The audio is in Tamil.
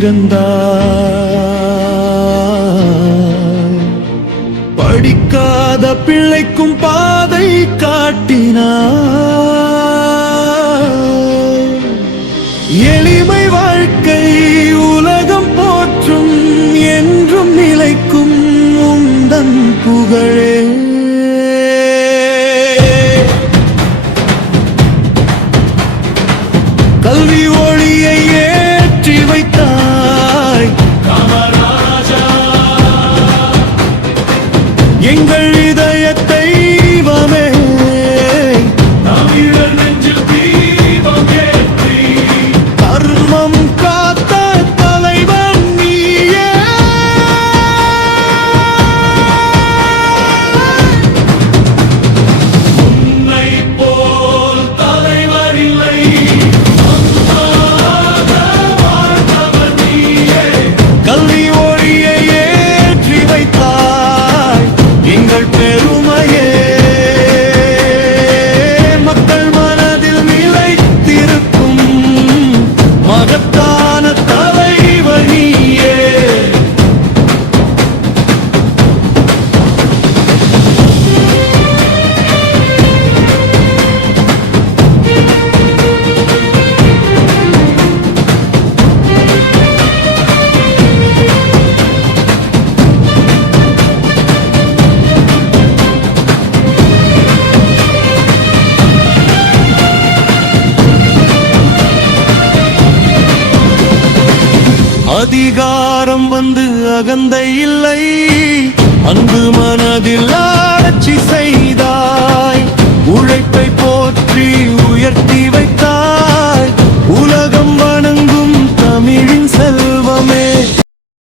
பிறந்தாய். படிக்காத பிள்ளைக்கும் பாதை காட்டினாய். எளிமை வாழ்க்கை உலகம் போற்றும், என்றும் நிலைக்கும் உந்தன் புகழே. கல்வி ஒளியை ஏற்றி வைத்தாய் காமராஜா, எங்கள் இதய தெய்வமே. தமிழர் நெஞ்சில் தீபம் ஏற்றி தர்மம் காத்த தலைவன் நீயே. உன்னை போல் தலைவர் இல்லை, கல்வி ஒளியை ஏற்றி வைத்தாய் எங்கள் பெருமையே. மக்கள் மனதில் நிலைத்திருக்கும் மகத்தான தலைவர் நீயே. அதிகாரம் வந்து அகந்தை இல்லை, அன்பு மனதில் ஆட்சி